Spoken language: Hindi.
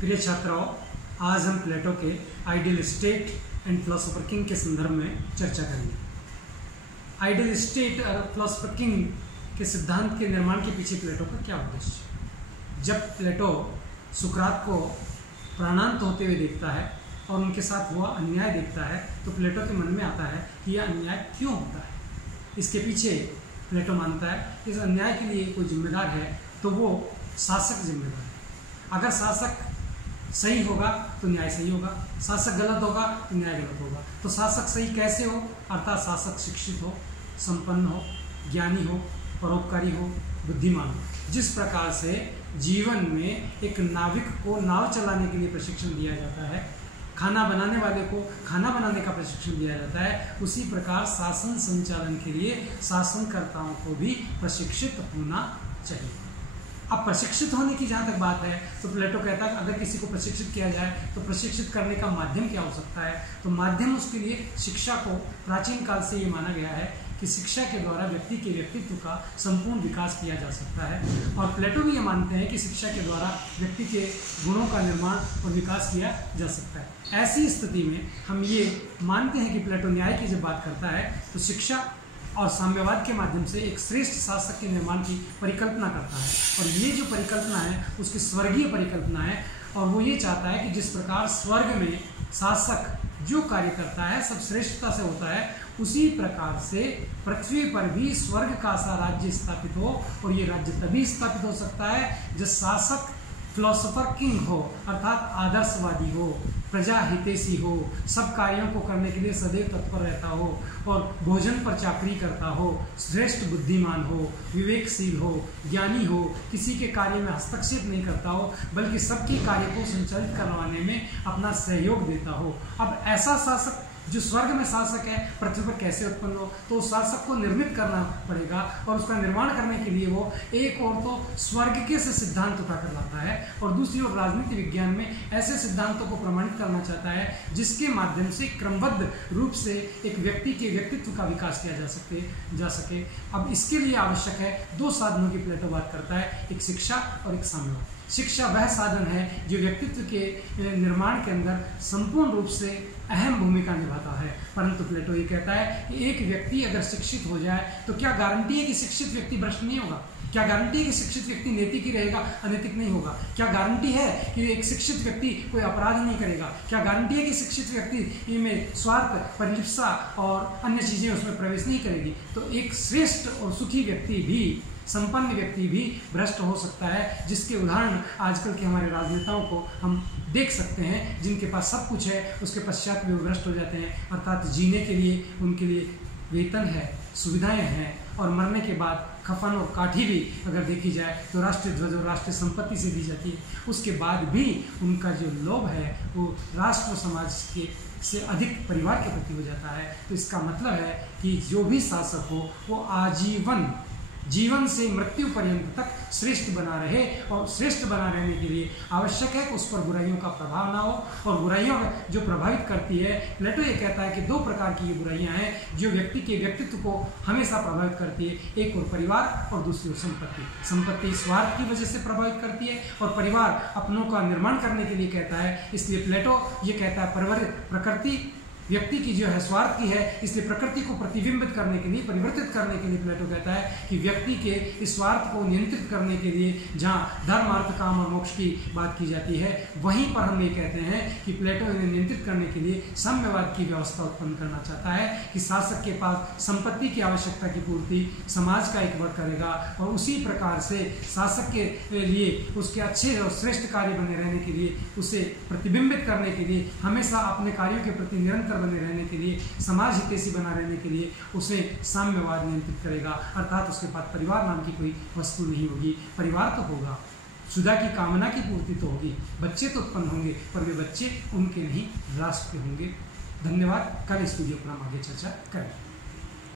प्रिय छात्रों, आज हम प्लेटो के ideal state and philosopher king के संदर्भ में चर्चा करेंगे। आइडियल स्टेट और फिलोसोफर किंग के सिद्धांत के निर्माण के पीछे प्लेटो का क्या उद्देश्य? जब प्लेटो सुकरात को प्राणांत होते हुए देखता है और उनके साथ हुआ अन्याय देखता है तो प्लेटो के मन में आता है कि यह अन्याय क्यों होता है। इसके पीछे प्लेटो मानता है कि इस अन्याय के लिए कोई जिम्मेदार है तो वो शासक जिम्मेदार है। अगर शासक सही होगा तो न्याय सही होगा, शासक गलत होगा तो न्याय गलत होगा। तो शासक सही कैसे हो? अर्थात शासक शिक्षित हो, संपन्न हो, ज्ञानी हो, परोपकारी हो, बुद्धिमान हो। जिस प्रकार से जीवन में एक नाविक को नाव चलाने के लिए प्रशिक्षण दिया जाता है, खाना बनाने वाले को खाना बनाने का प्रशिक्षण दिया जाता है, उसी प्रकार शासन संचालन के लिए शासनकर्ताओं को भी प्रशिक्षित होना चाहिए। अब प्रशिक्षित होने की जहाँ तक बात है तो प्लेटो कहता है अगर किसी को प्रशिक्षित किया जाए तो प्रशिक्षित करने का माध्यम क्या हो सकता है? तो माध्यम उसके लिए शिक्षा को प्राचीन काल से ये माना गया है कि शिक्षा के द्वारा व्यक्ति के व्यक्तित्व का संपूर्ण विकास किया जा सकता है। और प्लेटो भी ये मानते हैं कि शिक्षा के द्वारा व्यक्ति के गुणों का निर्माण और विकास किया जा सकता है। ऐसी स्थिति में हम ये मानते हैं कि प्लेटो न्याय की जब बात करता है तो शिक्षा और साम्यवाद के माध्यम से एक श्रेष्ठ शासक के निर्माण की परिकल्पना करता है। और ये जो परिकल्पना है उसकी स्वर्गीय परिकल्पना है और वो ये चाहता है कि जिस प्रकार स्वर्ग में शासक जो कार्य करता है सब श्रेष्ठता से होता है, उसी प्रकार से पृथ्वी पर भी स्वर्ग का सा राज्य स्थापित हो। और ये राज्य तभी स्थापित हो सकता है जब शासक फिलोसोफर किंग हो, अर्थात आदर्शवादी हो, प्रजा हितैषी हो, सब कार्यों को करने के लिए सदैव तत्पर रहता हो और भोजन पर चाकरी करता हो, श्रेष्ठ बुद्धिमान हो, विवेकशील हो, ज्ञानी हो, किसी के कार्य में हस्तक्षेप नहीं करता हो बल्कि सबके कार्य को संचालित करवाने में अपना सहयोग देता हो। अब ऐसा शासक जो स्वर्ग में शासक है पृथ्वी पर कैसे उत्पन्न हो? तो उस शासक को निर्मित करना पड़ेगा और उसका निर्माण करने के लिए वो एक और तो स्वर्ग के से सिद्धांत उठाकर लाता है और दूसरी ओर राजनीति विज्ञान में ऐसे सिद्धांतों को प्रमाणित करना चाहता है जिसके माध्यम से क्रमबद्ध रूप से एक व्यक्ति के व्यक्तित्व का विकास किया जा सके। अब इसके लिए आवश्यक है दो साधनों की प्लेटो बात करता है, एक शिक्षा और एक साम्यवाद। शिक्षा वह साधन है जो व्यक्तित्व के निर्माण के अंदर संपूर्ण रूप से अहम भूमिका निभाता है। परंतु प्लेटो ये कहता है कि एक व्यक्ति अगर शिक्षित हो जाए तो क्या गारंटी है कि शिक्षित व्यक्ति भ्रष्ट नहीं होगा? क्या गारंटी है कि शिक्षित व्यक्ति नैतिक ही रहेगा, अनैतिक नहीं होगा? क्या गारंटी है कि एक शिक्षित व्यक्ति कोई अपराध नहीं करेगा? क्या गारंटी है कि शिक्षित व्यक्ति में स्वार्थ, परिलिप्सा और अन्य चीजें उसमें प्रवेश नहीं करेगी? तो एक श्रेष्ठ और सुखी व्यक्ति भी, संपन्न व्यक्ति भी भ्रष्ट हो सकता है, जिसके उदाहरण आजकल के हमारे राजनेताओं को हम देख सकते हैं। जिनके पास सब कुछ है उसके पश्चात भी वो भ्रष्ट हो जाते हैं, अर्थात जीने के लिए उनके लिए वेतन है, सुविधाएं हैं और मरने के बाद कफन और काठी भी अगर देखी जाए तो राष्ट्रीय ध्वज और राष्ट्रीय संपत्ति से दी जाती है। उसके बाद भी उनका जो लोभ है वो राष्ट्र और समाज के से अधिक परिवार के प्रति हो जाता है। तो इसका मतलब है कि जो भी शासक हो वो आजीवन जीवन से मृत्यु पर्यंत तक श्रेष्ठ बना रहे और श्रेष्ठ बना रहने के लिए आवश्यक है कि उस पर बुराइयों का प्रभाव ना हो। और बुराइयों जो प्रभावित करती है, प्लेटो ये कहता है कि दो प्रकार की ये बुराइयां हैं जो व्यक्ति के व्यक्तित्व को हमेशा प्रभावित करती है, एक और परिवार और दूसरी ओर संपत्ति। संपत्ति स्वार्थ की वजह से प्रभावित करती है और परिवार अपनों का निर्माण करने के लिए कहता है। इसलिए प्लेटो ये कहता है प्रकृति व्यक्ति की जो है स्वार्थ की है, इसलिए प्रकृति को प्रतिबिंबित करने के लिए, परिवर्तित करने के लिए प्लेटो कहता है कि व्यक्ति के इस स्वार्थ को नियंत्रित करने के लिए जहाँ धर्म, अर्थ, काम और मोक्ष की बात की जाती है, वहीं पर हम ये कहते हैं कि प्लेटो इन्हें नियंत्रित करने के लिए साम्यवाद की व्यवस्था उत्पन्न करना चाहता है कि शासक के पास संपत्ति की आवश्यकता की पूर्ति समाज का एक वर्ग करेगा और उसी प्रकार से शासक के लिए उसके अच्छे और श्रेष्ठ कार्य बने रहने के लिए, उसे प्रतिबिंबित करने के लिए, हमेशा अपने कार्यों के प्रति निरंतर बने रहने के लिए, समाज हितैषी बना रहने के लिए उसे साम्यवाद नियंत्रित करेगा। अर्थात उसके पास परिवार नाम की कोई वस्तु नहीं होगी। परिवार तो होगा, सुधा की कामना की पूर्ति तो होगी, बच्चे तो उत्पन्न होंगे पर वे बच्चे उनके नहीं राष्ट्र के होंगे। धन्यवाद। कल इस वीडियो पर हम आगे चर्चा करेंगे।